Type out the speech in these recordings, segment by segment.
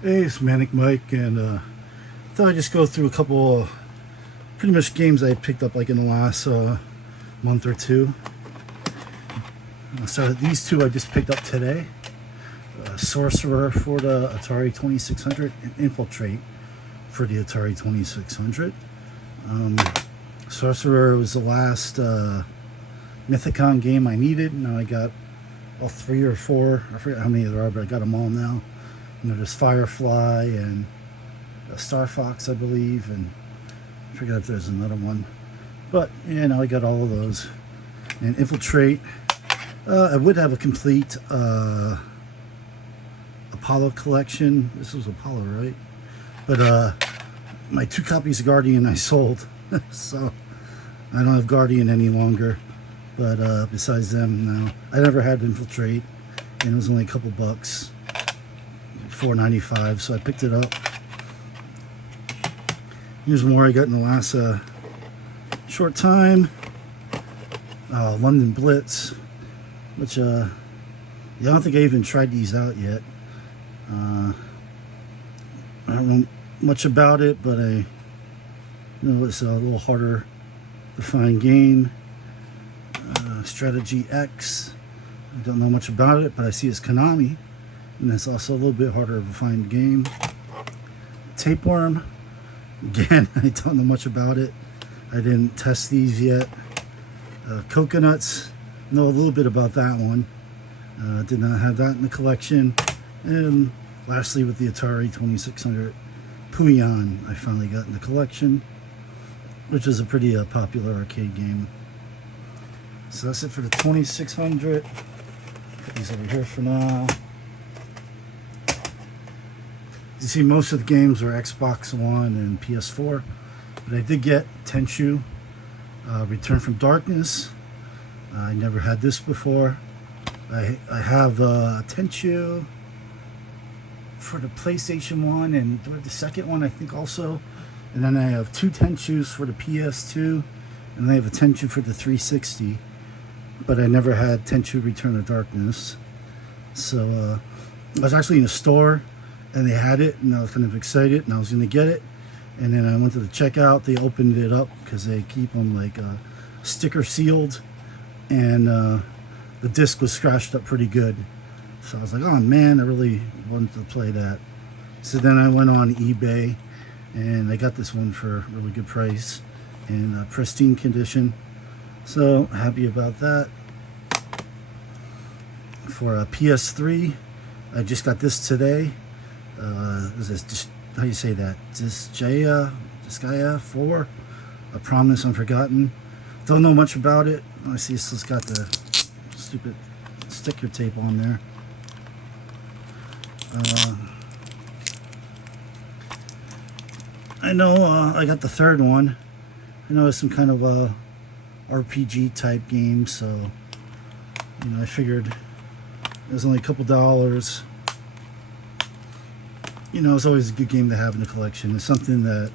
Hey, it's Manic Mike, and thought I'd just go through a couple of pretty much games I picked up like in the last month or two. So these two I just picked up today. Sorcerer for the Atari 2600 and Infiltrate for the Atari 2600. Sorcerer was the last Mythicon game I needed. Now I got all three or four. I forget how many there are, but I got them all now. You know, there's Firefly and Star Fox, I believe, and I forget if there's another one. But, you know, I got all of those. And Infiltrate, I would have a complete Apollo collection. This was Apollo, right? But my 2 copies of Guardian I sold. So I don't have Guardian any longer. But besides them, no. I never had Infiltrate, and it was only a couple bucks. $4.95, so I picked it up. Here's more I got in the last short time. London Blitz, which I don't think I even tried these out yet. I don't know much about it, but I know it's a little harder to find game. Strategy X, I don't know much about it, but I see it's Konami, and it's also a little bit harder to find game. Tapeworm, again, I don't know much about it. I didn't test these yet. Coconuts, know a little bit about that one. Did not have that in the collection. And lastly, with the Atari 2600, Puyon, I finally got in the collection, which is a pretty popular arcade game. So that's it for the 2600. Put these over here for now. You see, most of the games are Xbox One and PS4, but I did get Tenchu, Return from Darkness. I never had this before. I have Tenchu for the PlayStation 1 and the second one, I think, also. And then I have 2 Tenchus for the PS2, and I have a Tenchu for the 360. But I never had Tenchu Return of Darkness. So I was actually in a store, and they had it, and I was kind of excited, and I was going to get it. And then I went to the checkout. They opened it up because they keep them like sticker sealed, and the disc was scratched up pretty good. So I was like, oh man, I really wanted to play that. So then I went on eBay, and I got this one for a really good price in pristine condition. So happy about that. For a PS3, I just got this today. Is this just, how do you say that? Disgaea 4, A Promise Unforgotten. Don't know much about it. I see this has got the stupid sticker tape on there. I know I got the third one. I know it's some kind of RPG type game, so you know, I figured it was only a couple dollars. You know, it's always a good game to have in the collection. It's something that,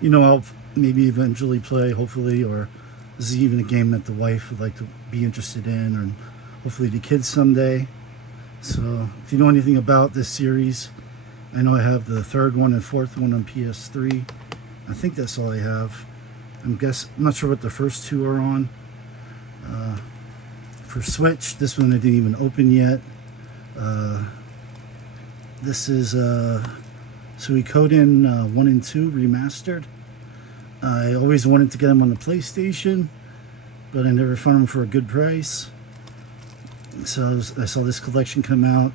you know, I'll maybe eventually play, hopefully, or this is even a game that the wife would like to be interested in, or hopefully the kids someday. So if you know anything about this series, I know I have the third one and fourth one on PS3. I think that's all I have. I'm not sure what the first 2 are on. For Switch, this one I didn't even open yet. This is Suikoden 1 and 2 remastered. I always wanted to get them on the PlayStation, but I never found them for a good price. So I saw this collection come out,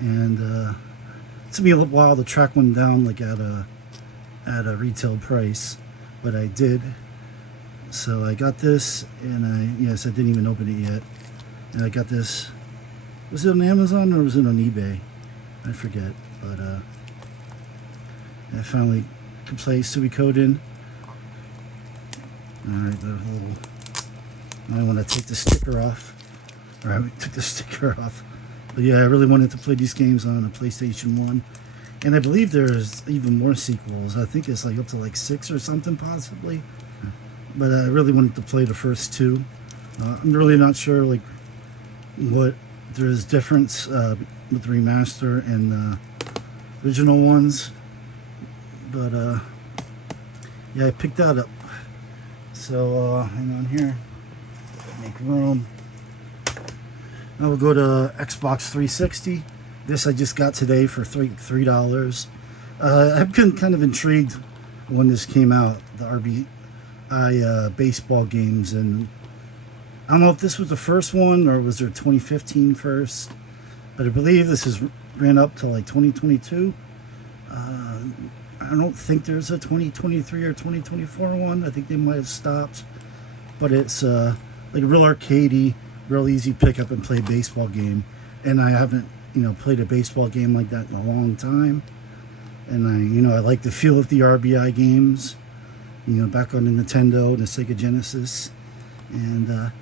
and it took me a little while to track one down, like at a retail price, but I did. So I got this, and yes, I didn't even open it yet. And I got this. Was it on Amazon or was it on eBay? I forget, but I finally could play Suikoden. Alright, I want to take the sticker off. Alright, we took the sticker off. But yeah, I really wanted to play these games on the PlayStation 1. And I believe there's even more sequels. I think it's like up to like 6 or something, possibly. But I really wanted to play the first 2. I'm really not sure like what there's difference with the remaster and original ones. But yeah, I picked that up. So hang on here, make room. Now we'll go to Xbox 360. This I just got today for $3. I've been kind of intrigued when this came out, the RBI baseball games, and I don't know if this was the first one or was there 2015 first, but I believe this is ran up to like 2022. I don't think there's a 2023 or 2024 one. I think they might have stopped, but it's like a real arcadey, real easy pick up and play baseball game. And I haven't, played a baseball game like that in a long time. And I like the feel of the RBI games, back on the Nintendo and the Sega Genesis. And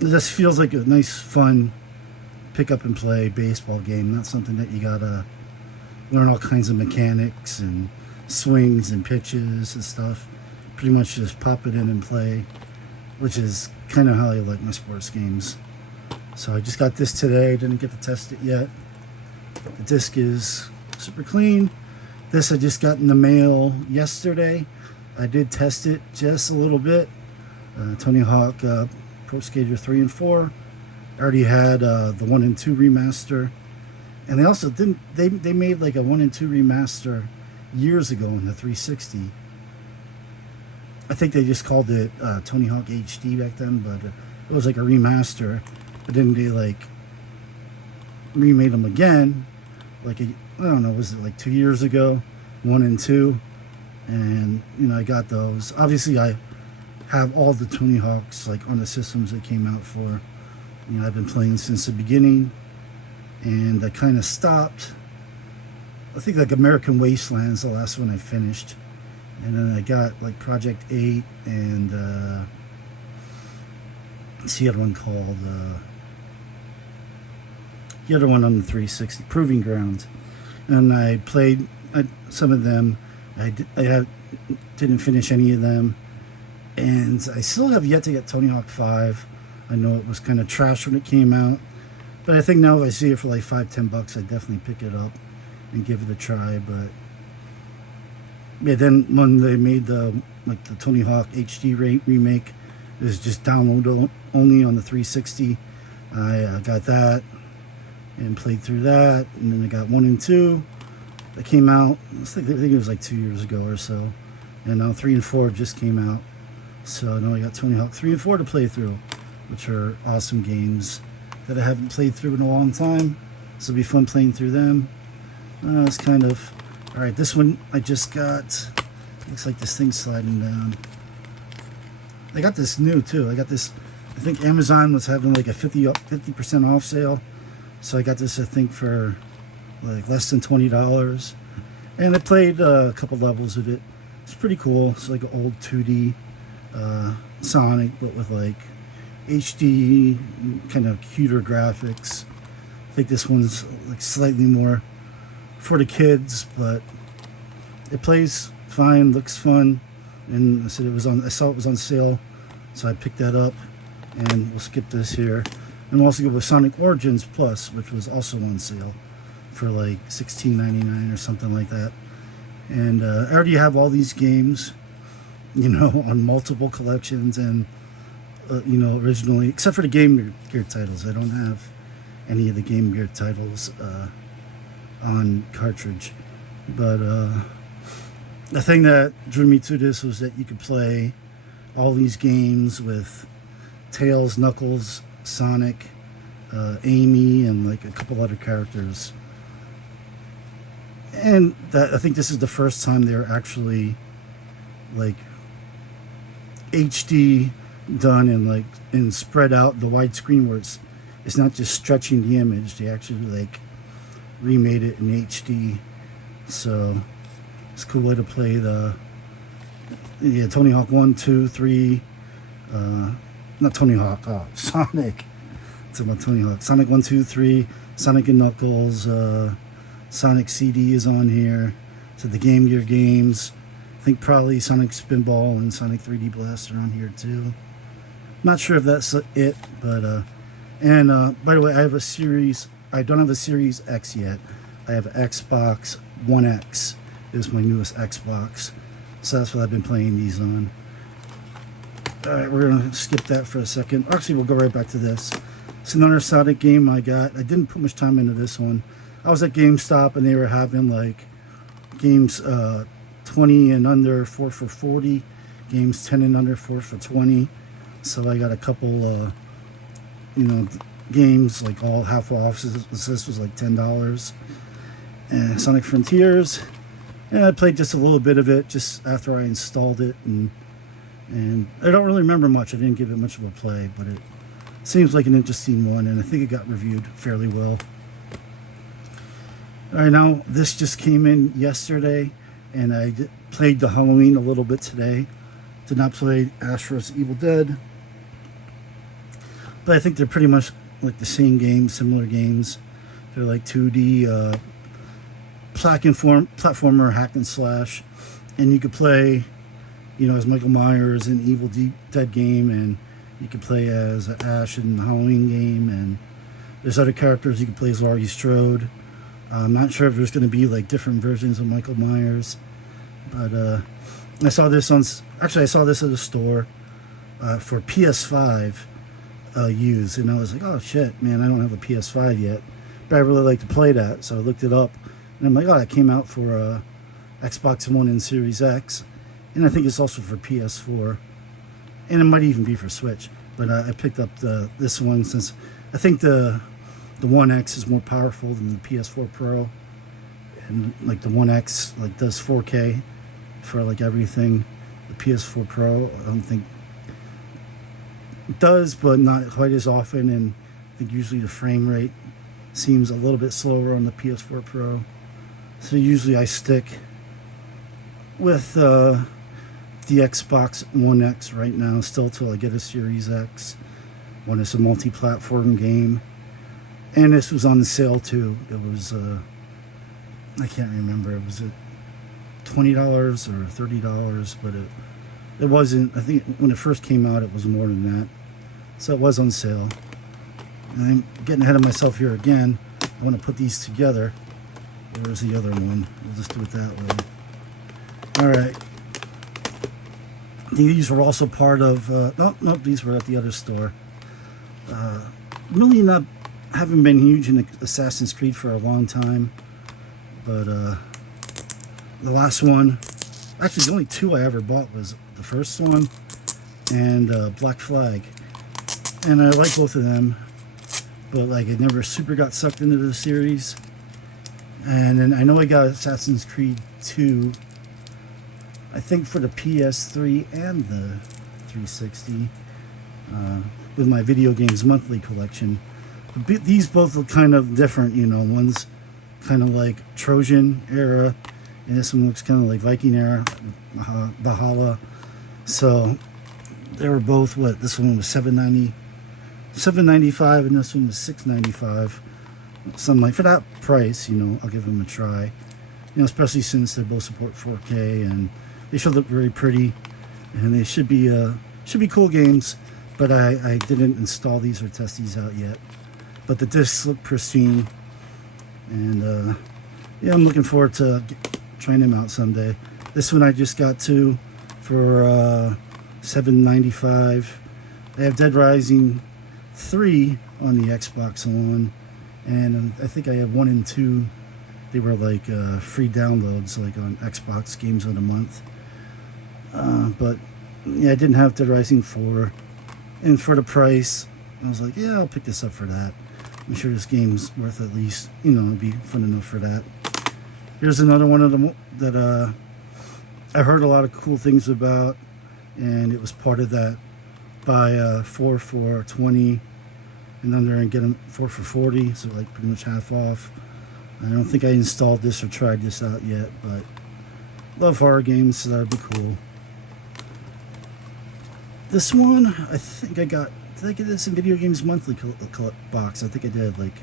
it just feels like a nice, fun pick up and play baseball game. Not something that you gotta learn all kinds of mechanics and swings and pitches and stuff. Pretty much just pop it in and play, which is kind of how I like my sports games. So I just got this today, didn't get to test it yet. The disc is super clean. This I just got in the mail yesterday. I did test it just a little bit. Tony Hawk Pro Skater 3 and 4. I already had the 1 and 2 remaster. And they also they made like a 1 and 2 remaster years ago in the 360. I think they just called it Tony Hawk HD back then, but it was like a remaster. But then they like remade them again, like I don't know, was it like 2 years ago, 1 and 2, and I got those. Obviously, I have all the Tony Hawks like on the systems that came out for. I've been playing since the beginning, and I kind of stopped. I think like American Wasteland's the last one I finished, and then I got like Project 8 and what's the other one called? The other one on the 360, Proving Grounds, and I played some of them. I didn't finish any of them, and I still have yet to get Tony Hawk 5. I know it was kind of trash when it came out, but I think now if I see it for like $5-10, I'd definitely pick it up and give it a try. But yeah, then when they made the Tony Hawk HD remake, it was just download only on the 360. I got that and played through that, and then I got 1 and 2 that came out. I think it was like 2 years ago or so, and now 3 and 4 just came out. So now I got Tony Hawk 3 and 4 to play through, which are awesome games that I haven't played through in a long time. So it'll be fun playing through them. It's kind of all right. This one I just got. Looks like this thing's sliding down. I got this new too. I got this. I think Amazon was having like a 50% off sale. So I got this, I think, for like less than $20, and I played a couple levels of it. It's pretty cool. It's like an old 2D Sonic, but with like HD, kind of cuter graphics. I think this one's like slightly more for the kids, but it plays fine, looks fun, and I said it was on. I saw it was on sale, so I picked that up. And we'll skip this here. And we'll also go with Sonic Origins Plus, which was also on sale for like $16.99 or something like that. And I already have all these games, on multiple collections, and originally, except for the Game Gear titles, I don't have any of the Game Gear titles on cartridge. But the thing that drew me to this was that you could play all these games with Tails, Knuckles, Sonic, Amy, and like a couple other characters. And I think this is the first time they're actually like HD done and spread out the widescreen, where it's not just stretching the image. They actually like remade it in HD. So it's a cool way to play the Tony Hawk 1, 2, 3. Not Tony Hawk, Sonic. It's about Tony Hawk. Sonic 1, 2, 3, Sonic and Knuckles, Sonic CD is on here. So the Game Gear games. I think probably Sonic Spinball and Sonic 3D Blast are on here too. Not sure if that's it, but by the way, I have a Series. I don't have a Series X yet. I have an Xbox One X is my newest Xbox. So that's what I've been playing these on. Alright, we're going to skip that for a second. Actually, we'll go right back to this. It's another Sonic game I got. I didn't put much time into this one. I was at GameStop and they were having like games 20 and under 4 for 40, games 10 and under 4 for 20. So I got a couple games like all half off. This was like $10. And Sonic Frontiers. And I played just a little bit of it just after I installed it, and I don't really remember much. I didn't give it much of a play, but it seems like an interesting one, and I think it got reviewed fairly well. Alright, now this just came in yesterday, and I played the Halloween a little bit today. Did not play Ash vs. Evil Dead, but I think they're pretty much like the same game, similar games. They're like 2D platformer hack and slash, and you could play as Michael Myers in Evil Dead game, and you could play as Ash in the Halloween game, and there's other characters you could play as Laurie Strode. I'm not sure if there's going to be like different versions of Michael Myers, but I saw this at a store for PS5 used, and I was like, oh shit, man, I don't have a PS5 yet, but I really like to play that, so I looked it up. And I'm like, oh, it came out for Xbox One and Series X. And I think it's also for PS4. And it might even be for Switch. But I picked up this one since I think the One X is more powerful than the PS4 Pro. And like the One X does 4K for like everything. The PS4 Pro, I don't think it does, but not quite as often. And I think usually the frame rate seems a little bit slower on the PS4 Pro. So usually I stick with the Xbox One X right now, still till I get a Series X when it's a multi-platform game. And this was on sale too. It was I can't remember, was it $20 or $30, but it wasn't. I think when it first came out it was more than that, so it was on sale. And I'm getting ahead of myself here again. I want to put these together. Where's the other one? We'll just do it that way. Alright. These were also part of... no, these were at the other store. Really haven't been huge in Assassin's Creed for a long time. But the last one... Actually, the only two I ever bought was the first one and Black Flag. And I like both of them. But like, I never super got sucked into the series. And then I know I got Assassin's Creed 2, I think for the PS3 and the 360 with my Video Games Monthly collection. But these both look kind of different, one's kind of like Trojan era, and this one looks kind of like Viking era, Valhalla. So they were both, this one was $7.95 and this one was $6.95. Something like, for that price, I'll give them a try. Especially since they both support 4K and they should look very pretty, and they should be cool games. But I didn't install these or test these out yet. But the discs look pristine, and yeah, I'm looking forward to trying them out someday. This one I just got for $7.95. I have Dead Rising 3 on the Xbox One. And I think I had 1 and 2. They were like free downloads, like on Xbox Games of the Month. But yeah, I didn't have Dead Rising 4. And for the price, I was like, yeah, I'll pick this up for that. I'm sure this game's worth at least, it'd be fun enough for that. Here's another one of them that I heard a lot of cool things about. And it was part of that buy 4 for 20 and under and get them 4 for 40, so like pretty much half off. I don't think I installed this or tried this out yet, but love horror games, so that would be cool. This one, I think I got, did I get this in Video Games Monthly box? I think I did like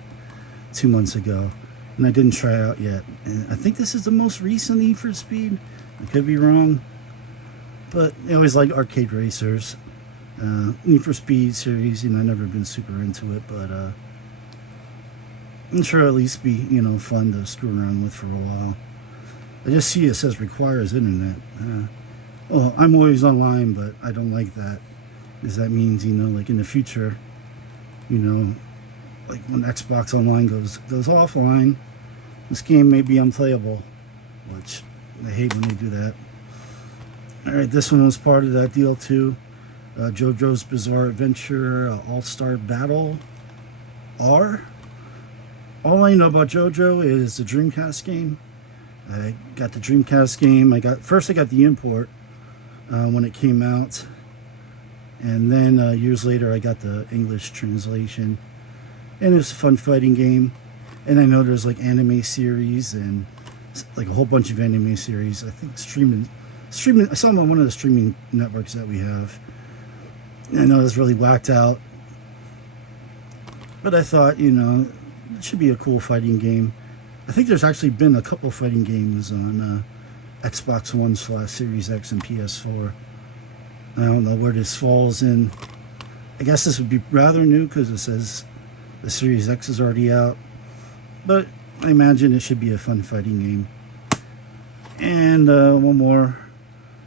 2 months ago, and I didn't try it out yet. And I think this is the most recent Need for Speed. I could be wrong, but I always like arcade racers. Need for Speed series, I've never been super into it, but I'm sure it'll at least be, fun to screw around with for a while. I just see it says requires internet. Well, I'm always online, but I don't like that. Because that means, like in the future, like when Xbox Online goes offline, this game may be unplayable, which I hate when they do that. Alright, this one was part of that deal too. JoJo's Bizarre Adventure All-Star Battle R. All I know about JoJo is the Dreamcast game. I got the Dreamcast game. I got the import when it came out, and then years later I got the English translation. And it was a fun fighting game. And I know there's like anime series and like a whole bunch of anime series. I think streaming. I saw them on one of the streaming networks that we have. And I know it's really whacked out, but I thought, it should be a cool fighting game. I think there's actually been a couple fighting games on Xbox One / Series X and PS4. I don't know where this falls in. I guess this would be rather new because it says the Series X is already out. But I imagine it should be a fun fighting game. And one more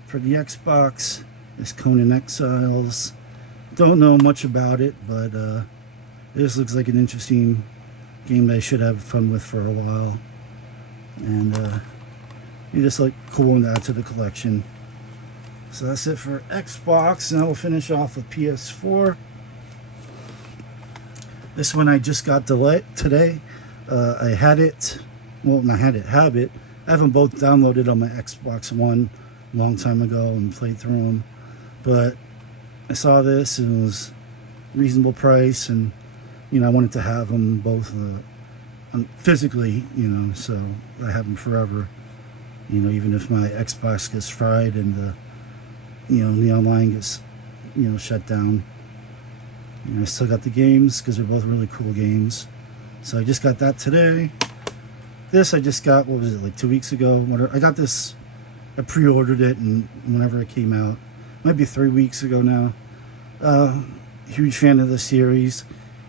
for the Xbox is Conan Exiles. Don't know much about it, but this looks like an interesting game that I should have fun with for a while. And you just like cool one to add to the collection. So that's it for Xbox. Now we'll finish off with PS4. This one I just got today. I had it. Well, not had it. Have it. I have them both downloaded on my Xbox One a long time ago and played through them. But I saw this and it was a reasonable price, and I wanted to have them both physically, so I have them forever. Even if my Xbox gets fried and the online gets shut down. I still got the games because they're both really cool games. So I just got that today. This I just got, what was it, like 2 weeks ago? I got this, I pre-ordered it, and whenever it came out, might be 3 weeks ago now. Huge fan of the series.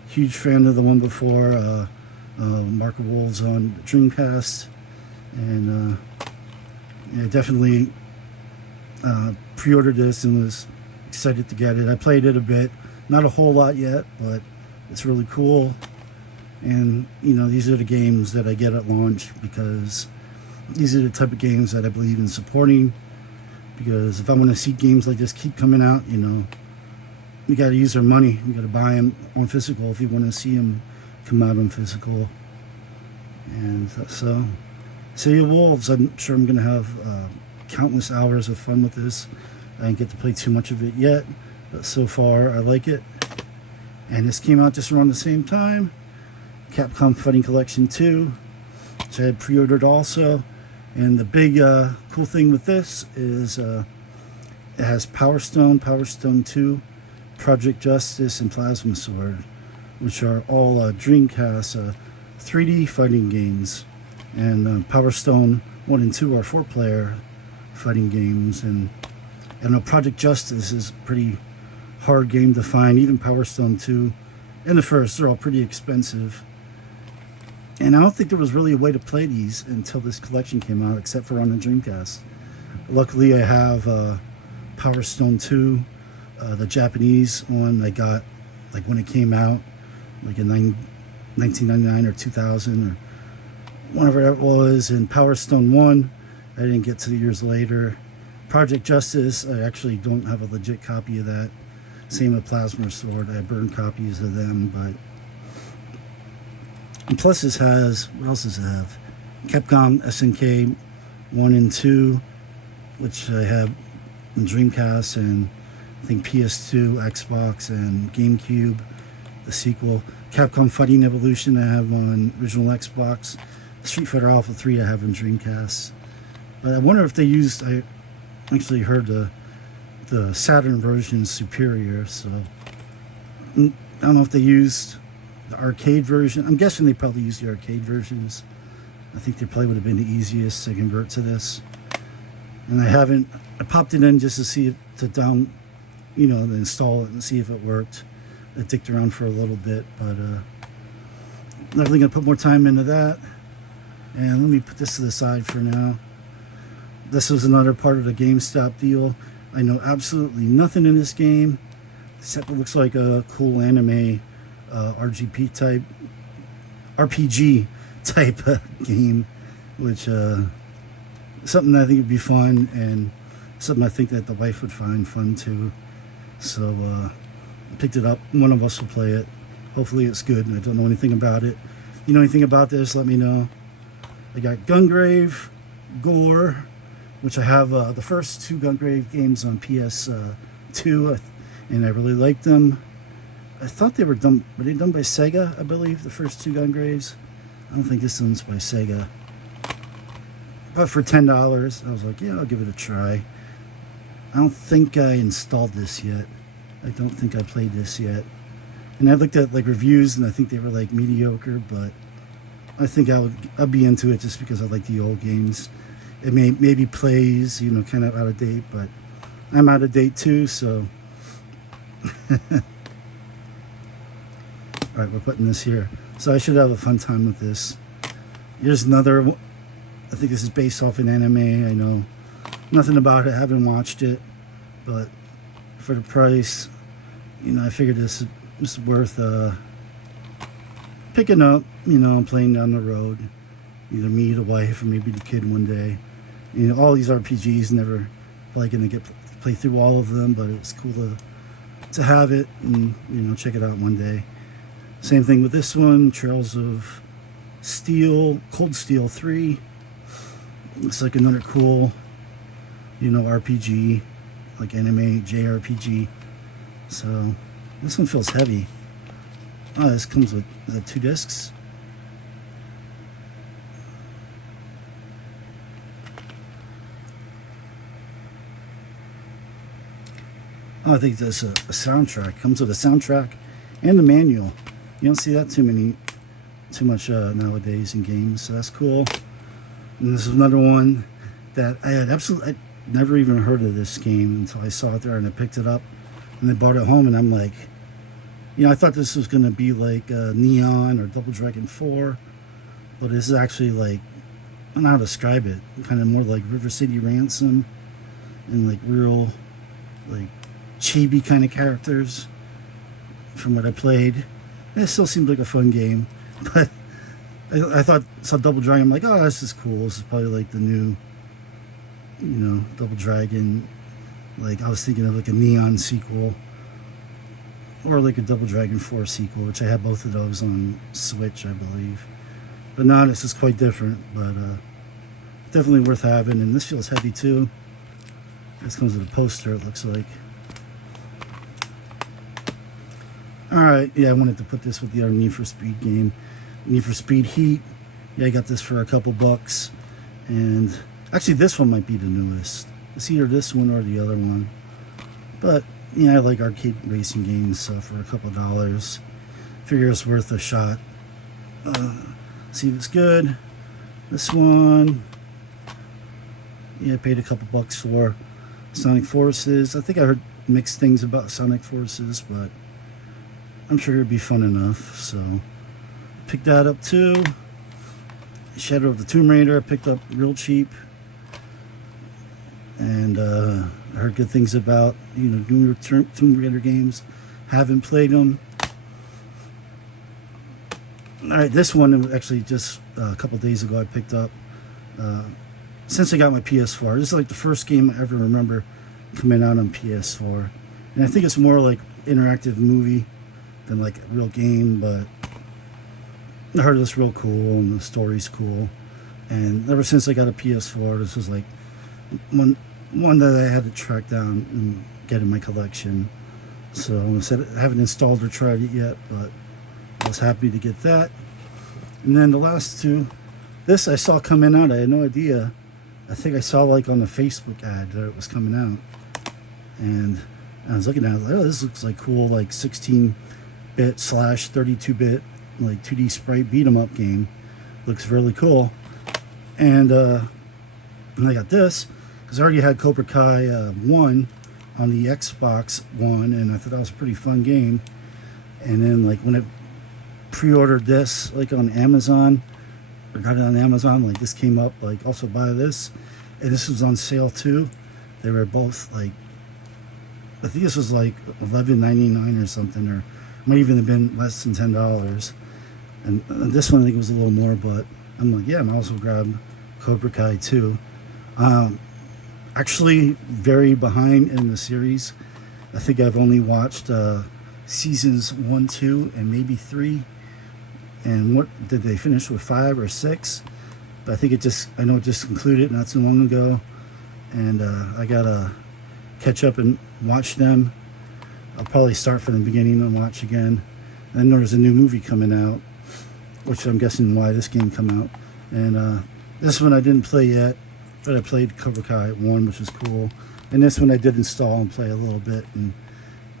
Huge fan of the one before, Mark of Wolves on Dreamcast. And yeah, definitely pre-ordered this and was excited to get it. I played it a bit. Not a whole lot yet, but it's really cool. And these are the games that I get at launch because these are the type of games that I believe in supporting. Because if I want to see games like this keep coming out, you got to use their money. You got to buy them on physical if you want to see them come out on physical. And so, City of Wolves, I'm sure I'm going to have countless hours of fun with this. I didn't get to play too much of it yet, but so far I like it. And this came out just around the same time. Capcom Fighting Collection 2, which I had pre-ordered also. And the big cool thing with this is it has Power Stone, Power Stone 2, Project Justice, and Plasma Sword, which are all Dreamcast 3D fighting games. And Power Stone 1 and 2 are 4-player fighting games. And I know Project Justice is a pretty hard game to find. Even Power Stone 2 and the first, they're all pretty expensive. And I don't think there was really a way to play these until this collection came out, except for on the Dreamcast. Luckily, I have Power Stone 2, the Japanese one I got like when it came out, like in 1999 or 2000 or whenever that was. And Power Stone 1, I didn't get to years later. Project Justice, I actually don't have a legit copy of that. Same with Plasma Sword, I burned copies of them, but... And plus this has, what else does it have? Capcom SNK 1 and 2, which I have in Dreamcast, and I think PS2, Xbox, and GameCube, the sequel. Capcom Fighting Evolution I have on original Xbox. Street Fighter Alpha 3 I have on Dreamcast. But I wonder if they used, I actually heard the Saturn version is superior, so I don't know if they used the arcade version. I'm guessing they probably used the arcade versions. I think they probably would have been the easiest to convert to this. And I popped it in just to see to install it and see if it worked. I dicked around for a little bit, but definitely gonna put more time into that. And let me put this to the side for now. This was another part of the GameStop deal. I know absolutely nothing in this game, except it looks like a cool anime RPG type game, which something that I think would be fun, and something I think that the wife would find fun too. So I picked it up. One of us will play it. Hopefully it's good. I don't know anything about it. You know anything about this, let me know. I got Gungrave, Gore, which I have the first two Gungrave games on PS2, and I really liked them. I thought they were done by Sega, I believe, the first two Gungraves. I don't think this one's by Sega. But for $10, I was like, yeah, I'll give it a try. I don't think I installed this yet. I don't think I played this yet. And I looked at like reviews, and I think they were like mediocre, but I think I'd be into it just because I like the old games. It maybe plays, you know, kind of out of date, but I'm out of date too, so. All right, we're putting this here. So I should have a fun time with this. Here's another, I think this is based off an anime. I know nothing about it, I haven't watched it, but for the price, you know, I figured this is worth picking up, you know, and playing down the road. Either me, the wife, or maybe the kid one day. You know, all these RPGs, never like going to play through all of them, but it's cool to have it and, you know, check it out one day. Same thing with this one, Trails of Steel, Cold Steel 3. Looks like another cool, you know, RPG, like anime JRPG. So this one feels heavy. Oh, this comes with 2 discs. Oh, I think there's a soundtrack. Comes with a soundtrack and a manual. You don't see that too much nowadays in games, so that's cool. And this is another one that I had I'd never even heard of this game until I saw it there, and I picked it up and I brought it home, and I'm like, you know, I thought this was going to be like Neon or Double Dragon 4, but this is actually like, I don't know how to describe it, kind of more like River City Ransom, and like real like chibi kind of characters from what I played. It still seemed like a fun game, but I saw Double Dragon, I'm like, oh, this is cool. This is probably like the new, you know, Double Dragon. Like, I was thinking of like a Neon sequel, or like a Double Dragon 4 sequel, which I had both of those on Switch, I believe. But no, this is quite different, but definitely worth having. And this feels heavy too. This comes with a poster, it looks like. Alright, yeah, I wanted to put this with the other Need for Speed game. Need for Speed Heat. Yeah, I got this for a couple bucks. And actually, this one might be the newest. It's either this one or the other one. But, yeah, I like arcade racing games, so for a couple dollars, figure it's worth a shot. See if it's good. This one, yeah, I paid a couple bucks for. Sonic Forces. I think I heard mixed things about Sonic Forces, but I'm sure it'd be fun enough, so picked that up too. Shadow of the Tomb Raider I picked up real cheap, and I heard good things about, you know, newer Tomb Raider games. Haven't played them. Alright, this one actually just a couple days ago I picked up. Since I got my PS4, this is like the first game I ever remember coming out on PS4, and I think it's more like interactive movie than like a real game, but I heard it's real cool and the story's cool, and ever since I got a PS4, this was like one that I had to track down and get in my collection. So I haven't installed or tried it yet, but I was happy to get that. And then the last two, this I saw coming out, I had no idea. I think I saw like on the Facebook ad that it was coming out, and I was looking at it like, oh, this looks like cool, like 16-bit / 32-bit like 2D sprite beat 'em up game. Looks really cool. And I got this because I already had Cobra Kai 1 on the Xbox One, and I thought that was a pretty fun game. And then like when I pre-ordered this like on Amazon, or got it on Amazon, like this came up like also buy this, and this was on sale too. They were both like, I think this was like $11.99 or something, or might even have been less than $10. And this one I think was a little more, but I'm like, yeah, I might also grab Cobra Kai too. Actually, very behind in the series. I think I've only watched seasons 1, 2, and maybe 3. And what did they finish with, 5 or 6? But I think I know it just concluded not too long ago, and I gotta catch up and watch them. I'll probably start from the beginning and watch again. And there's a new movie coming out, which I'm guessing why this game come out. And this one I didn't play yet, but I played Cobra Kai 1, which was cool. And this one I did install and play a little bit, and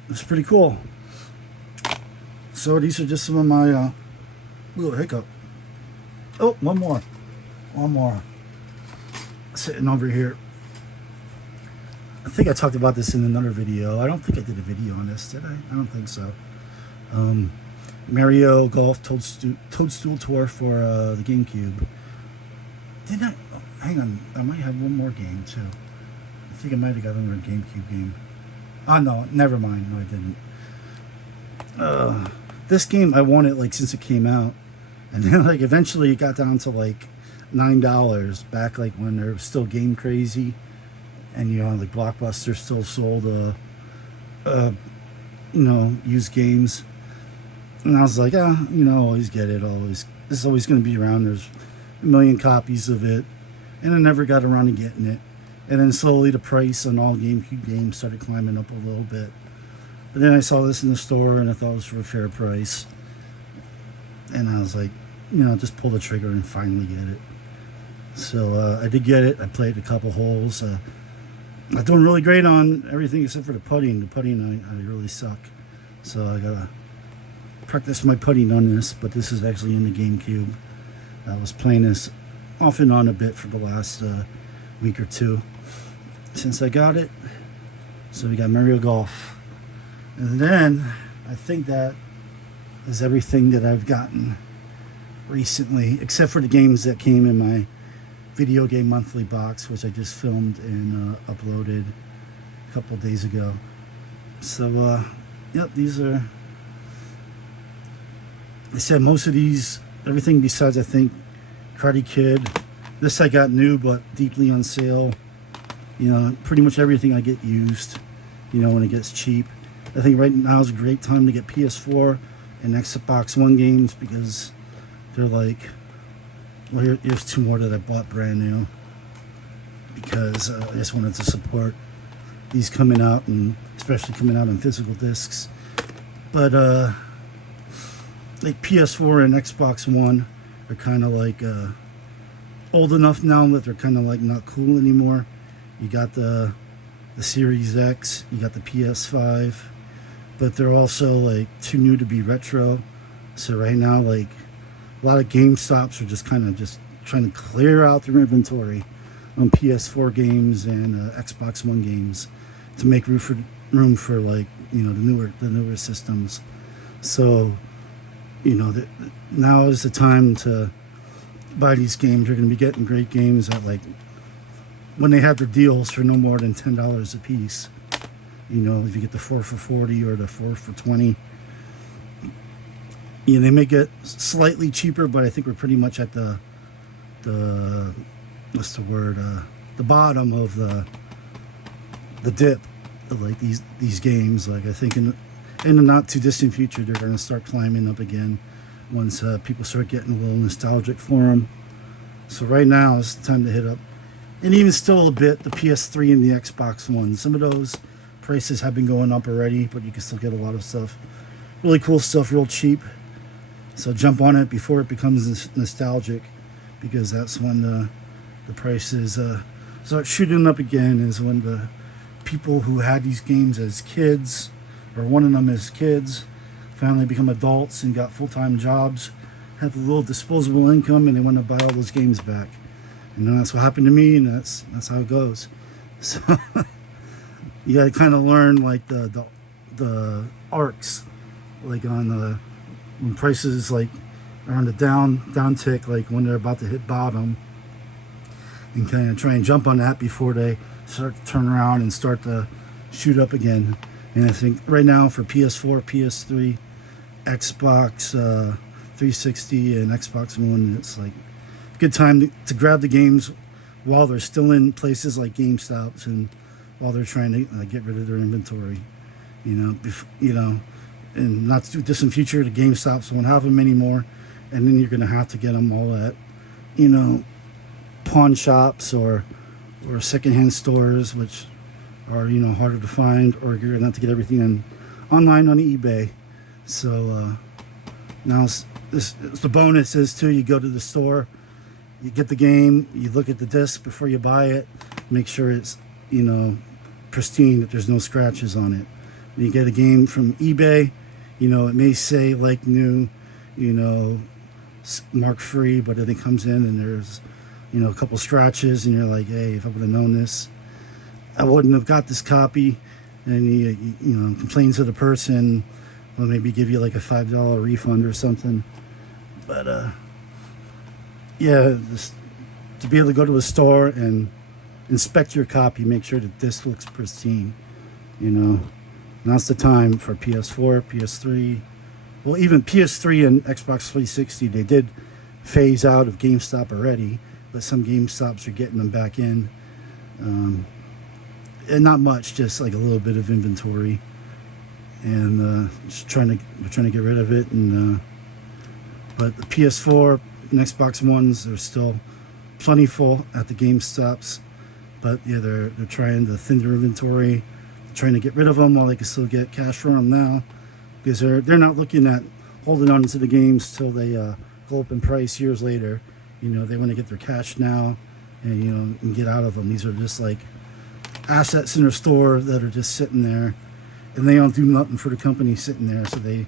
it was pretty cool. So these are just some of my little hiccup. Oh, one more. Sitting over here. I think I talked about this in another video. I don't think I did a video on this, did I? I don't think so. Mario Golf Toadstool Tour for the GameCube. Didn't I? Oh, hang on. I might have one more game too. I think I might have got another GameCube game. Oh no, never mind. No, I didn't. This game I won it like since it came out, and then like eventually it got down to like $9 back like when there was still Game Crazy, and you know like Blockbuster still sold used games. And I was like, always get it. It's always going to be around. There's a million copies of it, and I never got around to getting it. And then slowly the price on all GameCube games started climbing up a little bit. But then I saw this in the store, and I thought it was for a fair price. And I was like, just pull the trigger and finally get it. So I did get it. I played a couple holes. I'm doing really great on everything except for the putting. The putting, I really suck. So I gotta practice my putting on this. But this is actually in the GameCube. I was playing this off and on a bit for the last week or two since I got it. So we got Mario Golf. And then I think that is everything that I've gotten recently, except for the games that came in my video game monthly box, which I just filmed and uploaded a couple of days ago. So yep, these are, I said most of these, everything besides I think Karate Kid. This I got new but deeply on sale. Pretty much everything I get used, when it gets cheap. I think right now is a great time to get PS4 and Xbox One games because they're like, well, here's 2 more that I bought brand new because I just wanted to support these coming out, and especially coming out on physical discs. But like PS4 and Xbox One are kind of like old enough now that they're kind of like not cool anymore. You got the Series X, you got the PS5, but they're also like too new to be retro. So right now, like a lot of GameStops are just kind of just trying to clear out their inventory on PS4 games and Xbox One games to make room for like the newer systems. So now is the time to buy these games. You're going to be getting great games at like when they have their deals for no more than $10 a piece. If you get the 4 for $40 or the 4 for $20. They may get slightly cheaper, but I think we're pretty much at the what's the word? The bottom of the dip of like these games. Like I think in the not too distant future, they're going to start climbing up again once people start getting a little nostalgic for them. So right now it's time to hit up, and even still a bit, the PS3 and the Xbox One. Some of those prices have been going up already, but you can still get a lot of stuff, really cool stuff, real cheap. So jump on it before it becomes nostalgic, because that's when the prices start shooting up again, is when the people who had these games as kids, or wanted them as kids, finally become adults and got full-time jobs, have a little disposable income, and they want to buy all those games back. And then that's what happened to me, and that's how it goes. So you got to kind of learn like the arcs, like on when prices like are on the down tick, like when they're about to hit bottom, and kind of try and jump on that before they start to turn around and start to shoot up again. And I think right now for PS4, PS3, Xbox 360, and Xbox One, it's like a good time to grab the games while they're still in places like GameStops and while they're trying to get rid of their inventory. And not to do this in future, the GameStops won't have them anymore, and then you're going to have to get them all at, pawn shops or secondhand stores, which are, harder to find, or you're going to have to get everything online on eBay. So now the bonus is too, you go to the store, you get the game, you look at the disc before you buy it, make sure it's, pristine, that there's no scratches on it. When you get a game from eBay, it may say like new, mark free, but then it comes in and there's, a couple scratches, and you're like, hey, if I would have known this, I wouldn't have got this copy. And you complain to the person, or maybe give you like a $5 refund or something. But yeah, to be able to go to a store and inspect your copy, make sure that this looks pristine, now's the time for PS4, PS3, well, even PS3 and Xbox 360, they did phase out of GameStop already, but some GameStops are getting them back in, and not much, just like a little bit of inventory, and just trying to get rid of it. And but the PS4 and Xbox Ones are still plentiful at the GameStops, but yeah, they're trying to thin their inventory, trying to get rid of them while they can still get cash for them now, because they're not looking at holding on to the games till they go up in price years later. They want to get their cash now and and get out of them. These are just like assets in their store that are just sitting there, and they don't do nothing for the company sitting there. So they,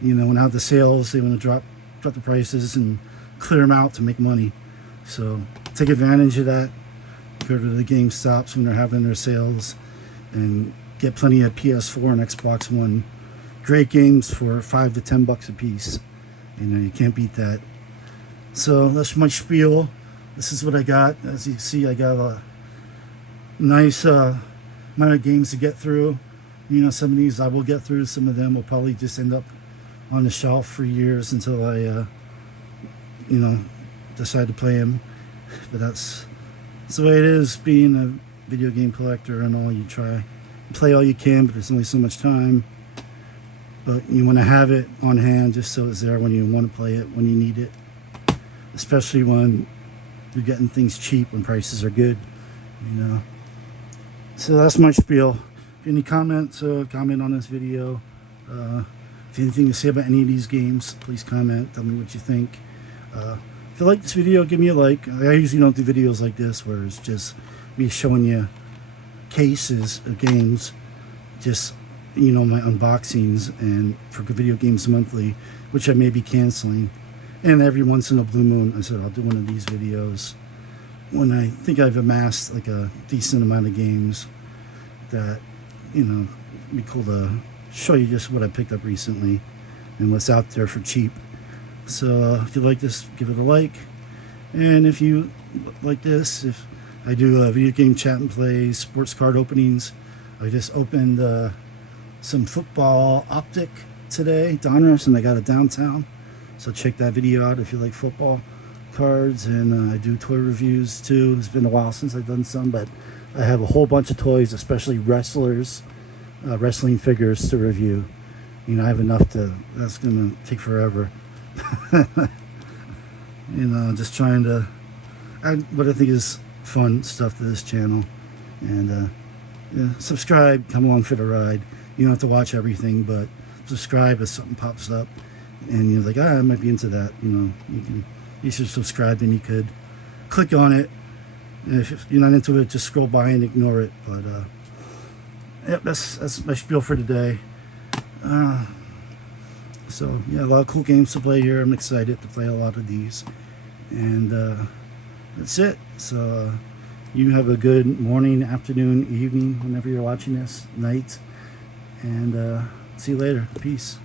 when out the sales, they want to drop the prices and clear them out to make money. So take advantage of that. Go to the GameStops when they're having their sales and get plenty of PS4 and Xbox One great games for $5 to $10 a piece. You can't beat that. So that's my spiel. This is what I got. As you see, I got a nice amount of games to get through. Some of these I will get through. Some of them will probably just end up on the shelf for years until I decide to play them. But that's the way it is, being a video game collector and all. You try play all you can, but there's only so much time. But you want to have it on hand just so it's there when you want to play it, when you need it, especially when you're getting things cheap, when prices are good. So that's my spiel. If any comments, comment on this video. If you have anything to say about any of these games, please comment. Tell me what you think. If you like this video, give me a like. I usually don't do videos like this where it's just me showing you cases of games, just my unboxings, and for Video Games Monthly, which I may be canceling. And every once in a blue moon, I said I'll do one of these videos when I think I've amassed like a decent amount of games that it'd be cool to show you just what I picked up recently and what's out there for cheap. So if you like this, give it a like. And if you like this, if I do a video game chat and play, sports card openings, I just opened some football optic today, Donruss, and I got it downtown. So check that video out if you like football cards. And I do toy reviews too. It's been a while since I've done some, but I have a whole bunch of toys, especially wrestlers, wrestling figures to review. I have enough that's gonna take forever. Just trying to add what I think is fun stuff to this channel. And subscribe, come along for the ride. You don't have to watch everything, but subscribe if something pops up and you're like, I might be into that. You should subscribe, then you could click on it. And if you're not into it, just scroll by and ignore it. But yep, that's my spiel for today. So yeah, a lot of cool games to play here. I'm excited to play a lot of these, and that's it. So you have a good morning, afternoon, evening, whenever you're watching this, night, and see you later. Peace.